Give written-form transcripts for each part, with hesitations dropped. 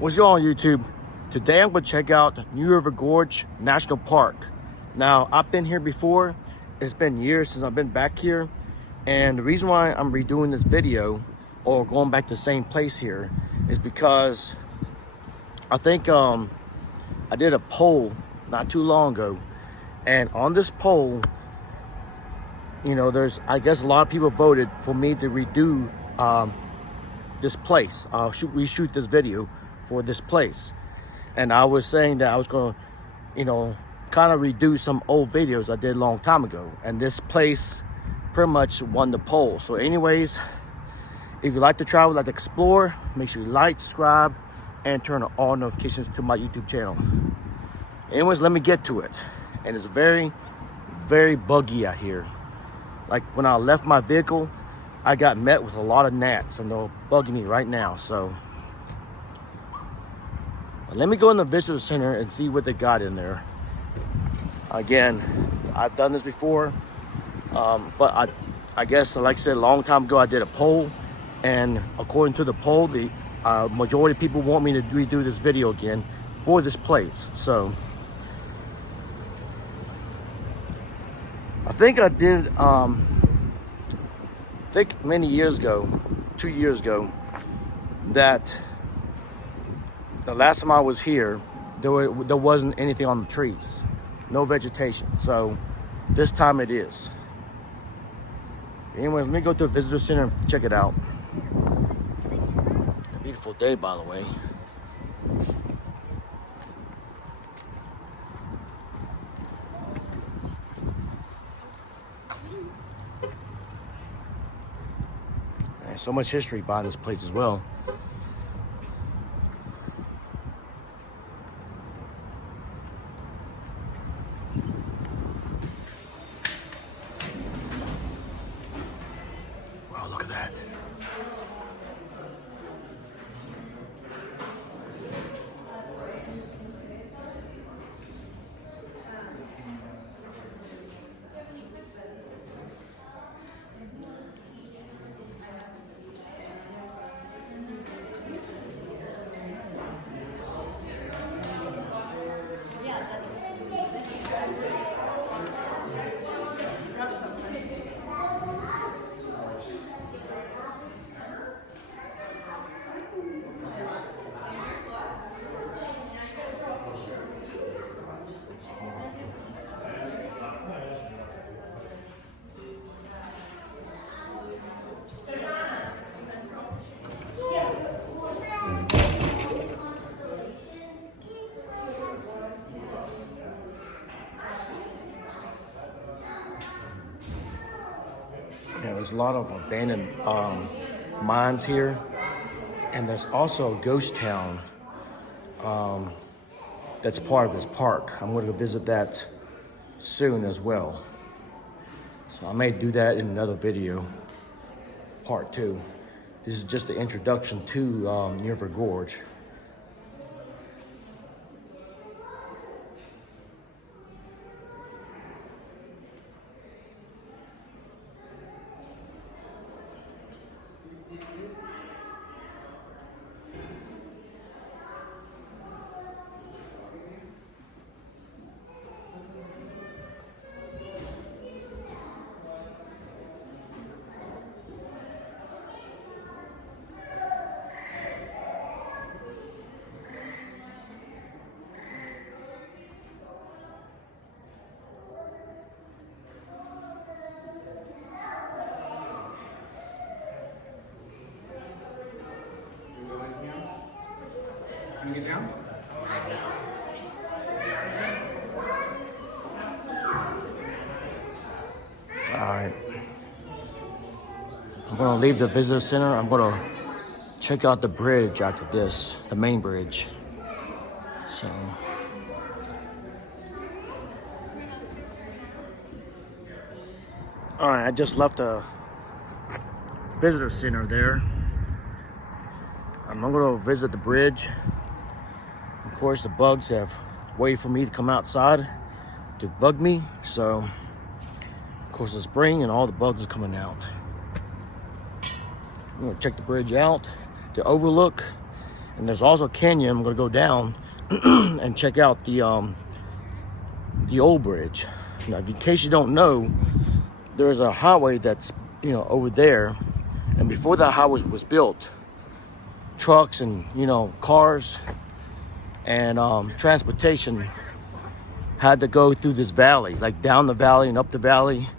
What's going on YouTube? Today I'm going to check out New River Gorge National Park. Now, I've been here before. It's been years since I've been back here. And the reason why I'm redoing this video or going back to the same place here is because I think I did a poll not too long ago. And on this poll, you know, I guess a lot of people voted for me to redo this place. Reshoot this video for this place. And I was saying that I was going to, you know, kind of redo some old videos I did a long time ago. And this place pretty much won the poll. So anyways, if you like to travel, like to explore, make sure you like, subscribe, and turn on all notifications to my YouTube channel. Anyways, let me get to it. And it's very, very buggy out here. Like when I left my vehicle, I got met with a lot of gnats and they're bugging me right now. So let me go in the visitor center and see what they got in there. Again, I've done this before, but I guess, like I said, a long time ago, I did a poll, and according to the poll, the majority of people want me to redo this video again for this place. So I think I did, I think many years ago, 2 years ago, that the last time I was here, there wasn't anything on the trees, no vegetation. So this time it is. Anyways, let me go to the visitor center and check it out. A beautiful day, by the way. There's so much history behind this place as well. Wow, look at that. Yeah, there's a lot of abandoned mines here, and there's also a ghost town that's part of this park. I'm going to visit that soon as well. So I may do that in another video, part 2. This is just the introduction to New River Gorge. Can you get down? All right. I'm going to leave the visitor center. I'm going to check out the bridge after this, the main bridge. So all right, I just left the visitor center there. I'm going to visit the bridge. Of course, the bugs have waited for me to come outside to bug me. So, of course, it's spring and all the bugs are coming out. I'm going to check the bridge out, the overlook, And there's also a canyon. I'm gonna go down and check out the old bridge. Now, in case you don't know, there's a highway that's, you know, over there. And before that highway was built, trucks and, you know, cars and transportation had to go through this valley, like down the valley and up the valley.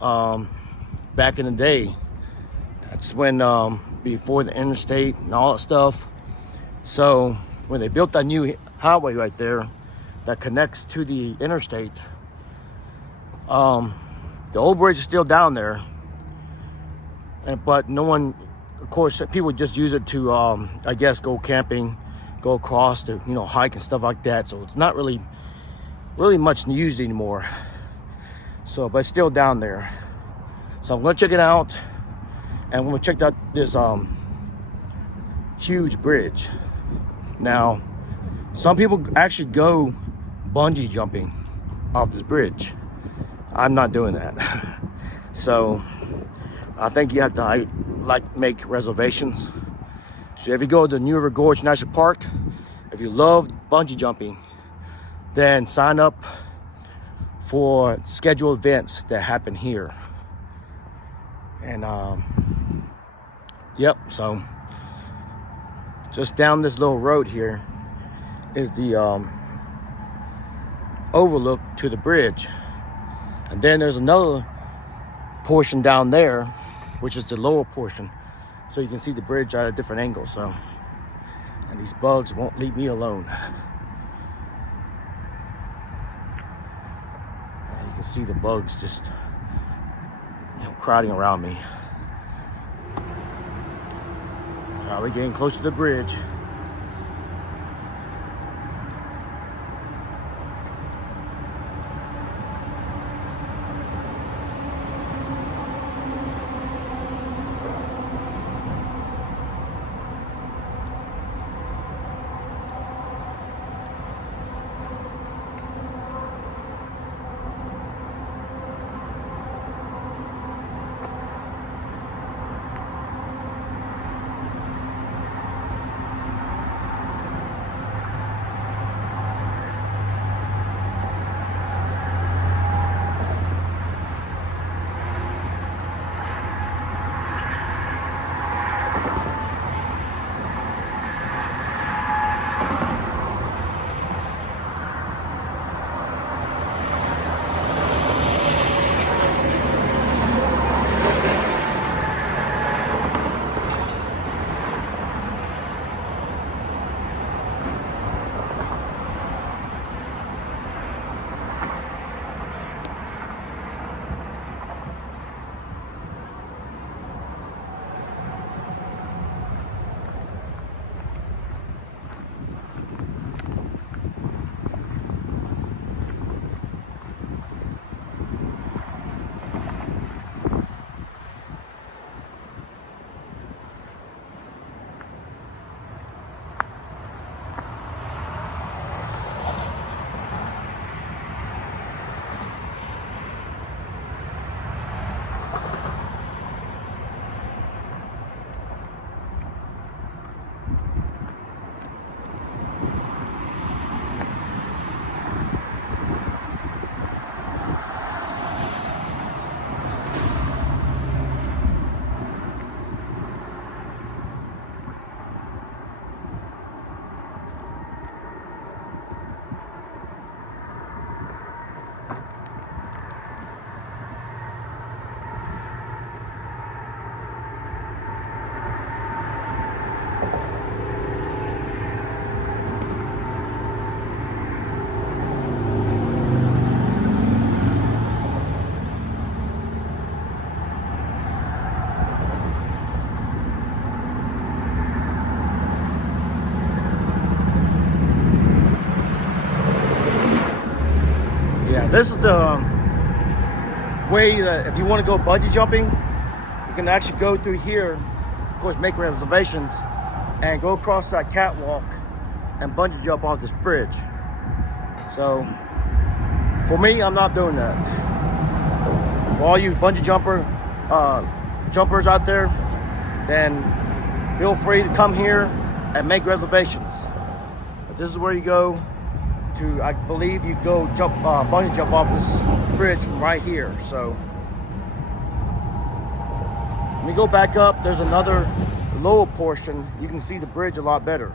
Back in the day, that's when before the interstate and all that stuff. So when they built that new highway right there that connects to the interstate, the old bridge is still down there, but no one, of course, people just use it to I guess go camping, go across to, you know, hike and stuff like that. So it's not really much used anymore. So but it's still down there. So I'm gonna check it out, and I'm gonna check out this huge bridge. Now, some people actually go bungee jumping off this bridge. I'm not doing that. So I think you have to make reservations. So if you go to New River Gorge National Park, if you love bungee jumping, then sign up for scheduled events that happen here. And yep, so just down this little road here is the overlook to the bridge. And then there's another portion down there, which is the lower portion, so you can see the bridge at a different angle. So, and these bugs won't leave me alone. You can see the bugs just, you know, crowding around me. We're getting close to the bridge. Yeah, this is the way that if you want to go bungee jumping, you can actually go through here, of course, make reservations, and go across that catwalk and bungee jump off this bridge. So, for me, I'm not doing that. For all you bungee jumpers out there, then feel free to come here and make reservations. But this is where you go to, I believe you go jump, bungee jump off this bridge from right here. So when we go back up, there's another lower portion. You can see the bridge a lot better.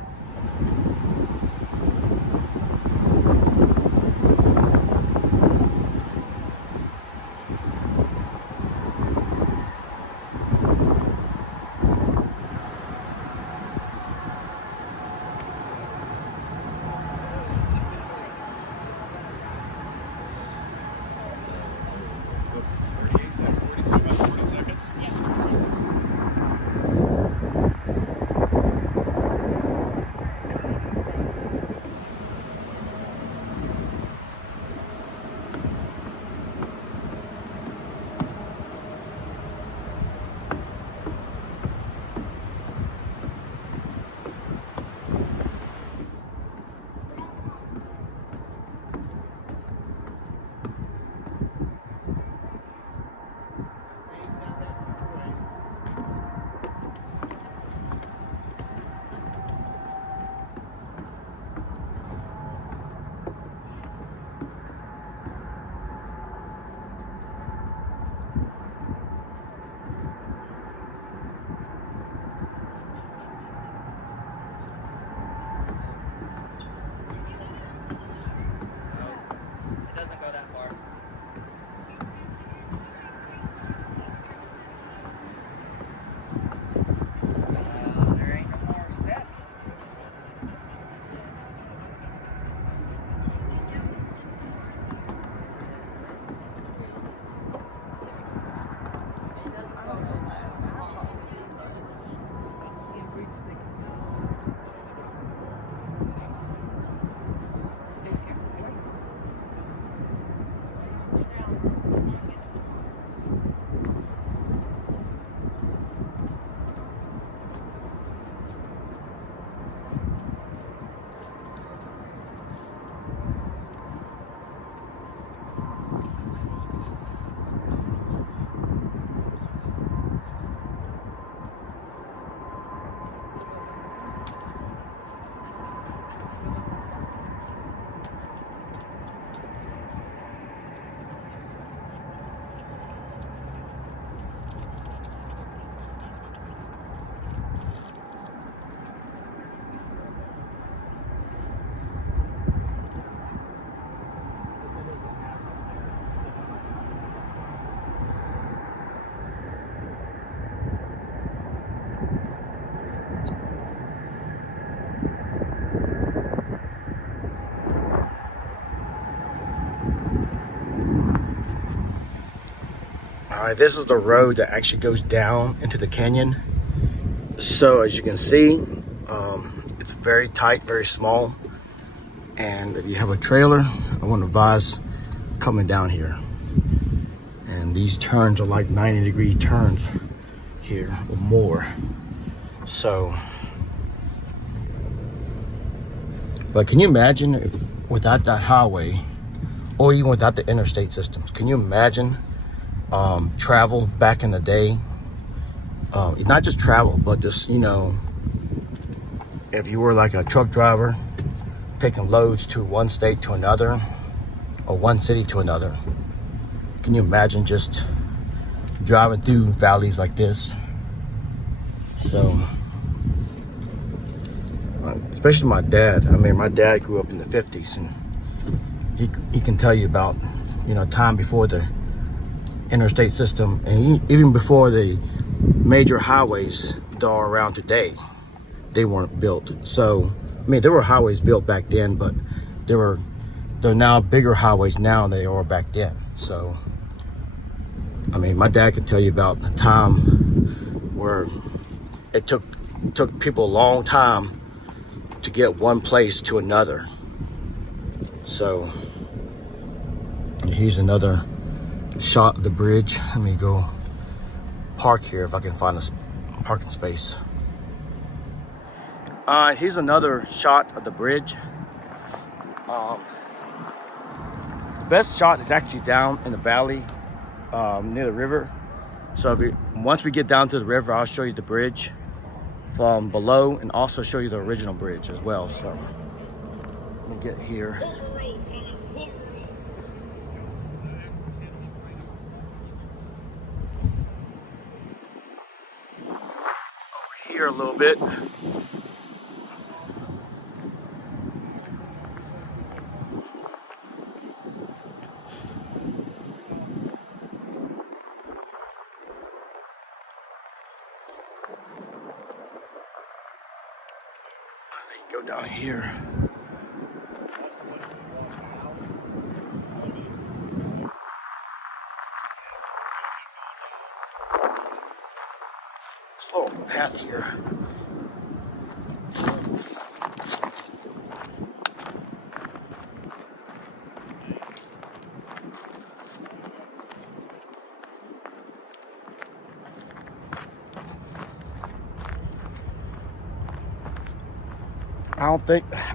All right, this is the road that actually goes down into the canyon. So as you can see, it's very tight, very small. And if you have a trailer, I want to advise coming down here. And these turns are like 90-degree turns here or more. So, but can you imagine if without that highway or even without the interstate systems, can you imagine travel back in the day? Not just travel, but just, you know, if you were like a truck driver taking loads to one state to another or one city to another. Can you imagine just driving through valleys like this? So, especially my dad. I mean, my dad grew up in the 50s, and he can tell you about, you know, time before the interstate system, and even before the major highways that are around today, they weren't built. So, I mean, there were highways built back then, but there are now bigger highways now than they were back then. So, I mean, my dad can tell you about the time where it took people a long time to get one place to another. So, here's another shot of the bridge. Let me go park here if I can find a parking space. Here's another shot of the bridge. The best shot is actually down in the valley near the river. So once we get down to the river, I'll show you the bridge. from below and also show you the original bridge as well. So let me get here. Over here a little bit. Go down here. This little path here.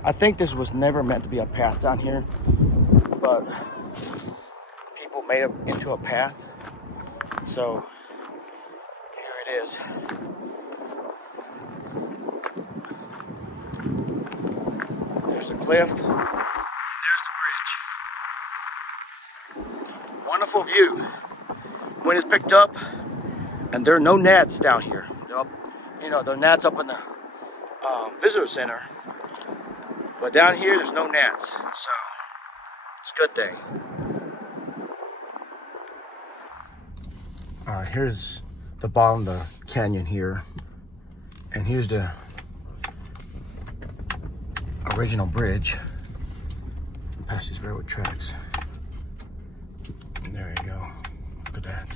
I think this was never meant to be a path down here, but people made it into a path. So here it is. There's the cliff, and there's the bridge. Wonderful view. When it's picked up, and there are no gnats down here. They're up, you know, the gnats up in the visitor center. But down here, there's no gnats, so it's a good thing. All right, here's the bottom of the canyon here. And here's the original bridge. Past these railroad tracks. And there you go. Look at that.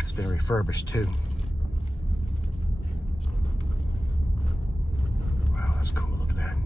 It's been refurbished too. Wow, that's cool. Look at that.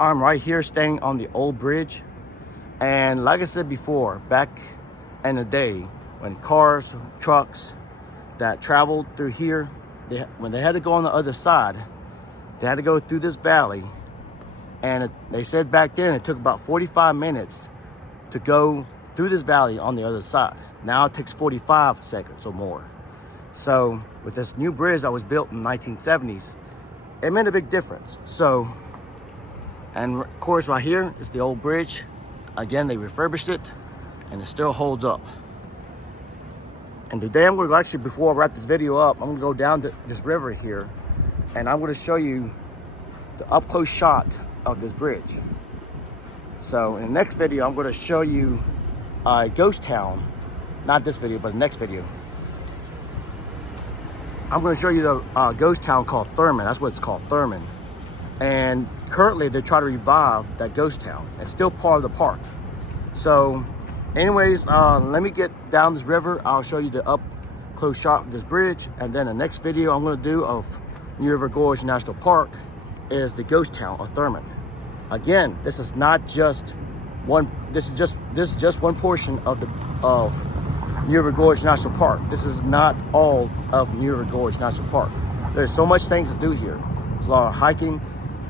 I'm right here staying on the old bridge. And like I said before, back in the day when cars, trucks that traveled through here, when they had to go on the other side, they had to go through this valley. And they said back then it took about 45 minutes to go through this valley on the other side. Now it takes 45 seconds or more. So with this new bridge that was built in the 1970s, it made a big difference. So, and of course right here is the old bridge. Again, they refurbished it and it still holds up. And today I'm going to actually, before I wrap this video up, I'm going to go down to this river here and I'm going to show you the up close shot of this bridge. So in the next video, I'm going to show you a ghost town. Not this video, but the next video. I'm going to show you the ghost town called Thurman. That's what it's called, Thurman. And currently they try to revive that ghost town. It's still part of the park. So anyways, let me get down this river. I'll show you the up close shot of this bridge. And then the next video I'm going to do of New River Gorge National Park is the ghost town of Thurman. Again, this is not just one, this is just one portion of New River Gorge National Park. This is not all of New River Gorge National Park. There's so much things to do here. There's a lot of hiking.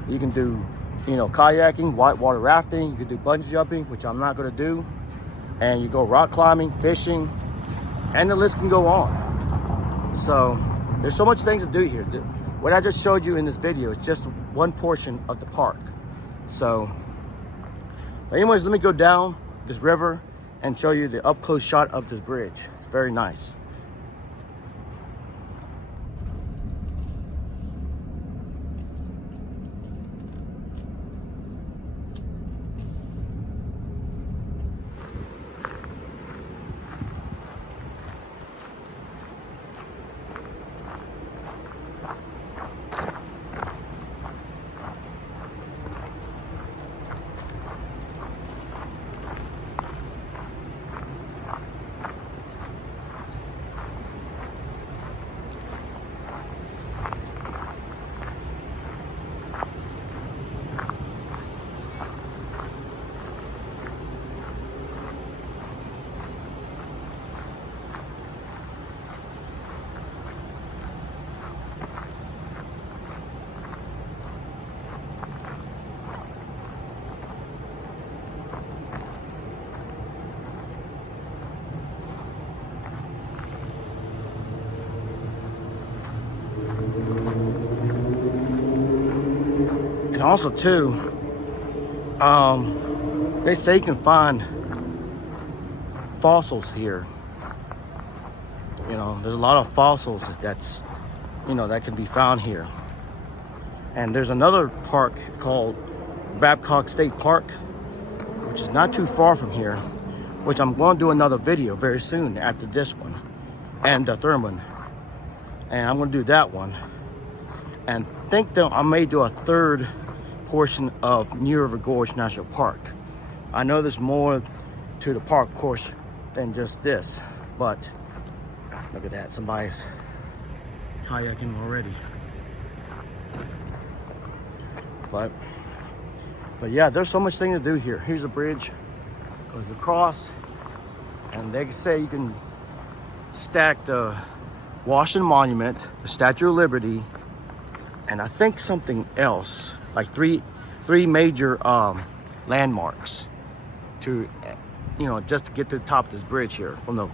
You can do, kayaking, whitewater rafting. You can do bungee jumping, which I'm not going to do. And you go rock climbing, fishing, and the list can go on. So there's so much things to do here. What I just showed you in this video is just one portion of the park. So anyways, let me go down this river and show you the up close shot of this bridge. It's very nice. also too, they say you can find fossils here. You know, there's a lot of fossils that's, you know, that can be found here. And there's another park called Babcock State Park, which is not too far from here, which I'm going to do another video very soon after this one and the third one. And I'm going to do that one. And think that I may do a third portion of New River Gorge National Park. I know there's more to the park, of course, than just this, but look at that, somebody's kayaking already. But yeah, there's so much thing to do here. Here's a bridge, goes across, and they say you can stack the Washington Monument, the Statue of Liberty, and I think something else, like three major landmarks to, you know, just to get to the top of this bridge here. From the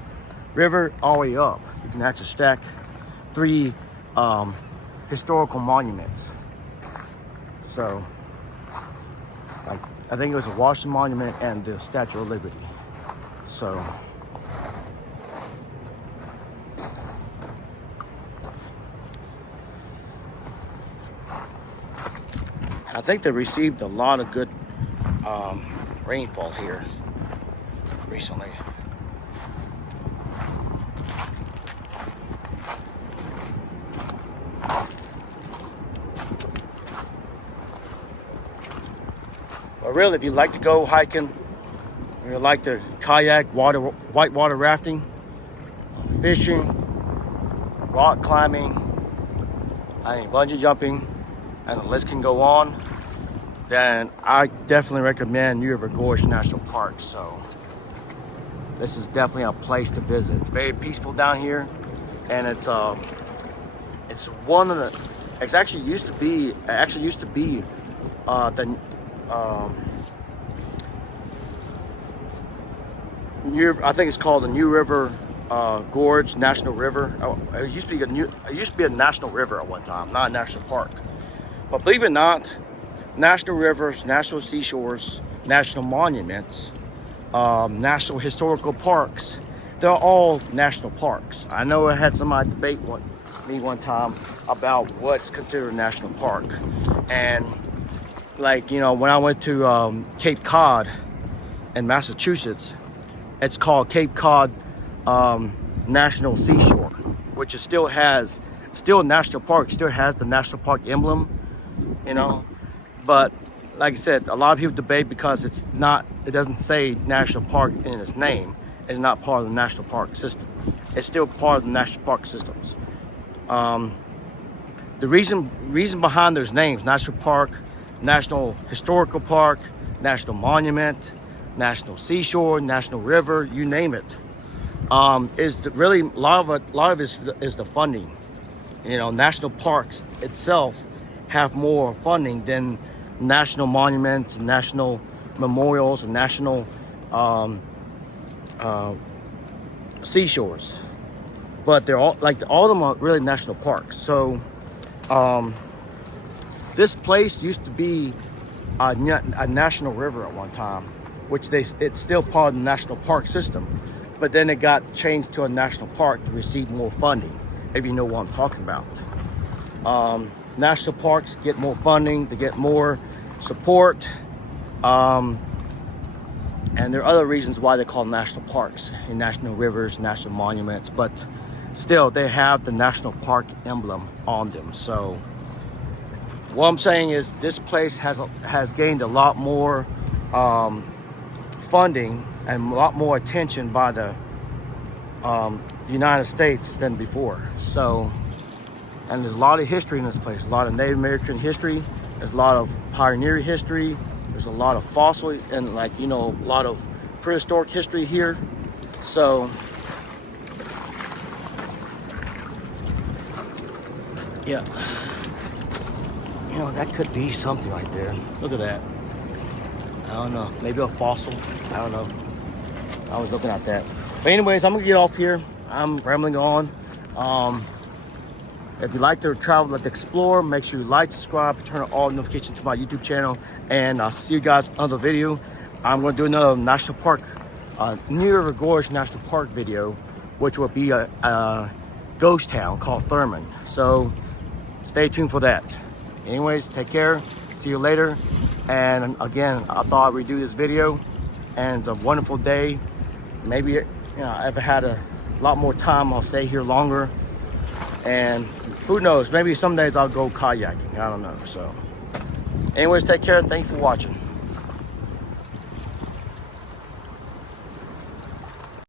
river all the way up, you can actually stack 3 historical monuments. So, like, I think it was a Washington Monument and the Statue of Liberty. So, I think they received a lot of good rainfall here recently. But really, if you like to go hiking, or you like to kayak, whitewater rafting, fishing, rock climbing, bungee jumping, and the list can go on, then I definitely recommend New River Gorge National Park. So this is definitely a place to visit. It's very peaceful down here, and it's one of the, it actually used to be the I think it's called the New River Gorge National River. It used to be a national river at one time, not a national park. But believe it or not, national rivers, national seashores, national monuments, national historical parks, they're all national parks. I know I had somebody debate me one time about what's considered a national park. And like, you know, when I went to Cape Cod in Massachusetts, it's called Cape Cod National Seashore, which is still a national park, still has the national park emblem, you know. But like I said, a lot of people debate because it doesn't say national park in its name. It's not part of the national park system. It's still part of the national park systems. The reason behind those names, national park, national historical park, national monument, national seashore, national river, you name it, is really a lot of it is the funding. You know, national parks itself have more funding than national monuments, national memorials, and national seashores. But they're all of them are really national parks. So this place used to be a national river at one time, which it's still part of the national park system, but then it got changed to a national park to receive more funding, if you know what I'm talking about. National parks get more funding, they get more support, and there are other reasons why they call them national parks and national rivers, national monuments, but still they have the national park emblem on them. So what I'm saying is this place has gained a lot more funding and a lot more attention by the United States than before. So, and there's a lot of history in this place, a lot of Native American history, there's a lot of pioneer history, there's a lot of fossil and a lot of prehistoric history here. So yeah, you know, that could be something right there. Look at that. I don't know, maybe a fossil, I don't know. I was looking at that. But anyways, I'm gonna get off here. I'm rambling on. If you like to travel, like to explore, make sure you like, subscribe, turn on all notifications to my YouTube channel, and I'll see you guys on the video. I'm going to do another national park, New River Gorge National Park video, which will be a ghost town called Thurman. So stay tuned for that. Anyways, take care. See you later. And again, I thought I'd redo this video, and it's a wonderful day. Maybe if I had a lot more time, I'll stay here longer. And who knows, maybe some days I'll go kayaking. I don't know. So anyways, take care. Thank you for watching.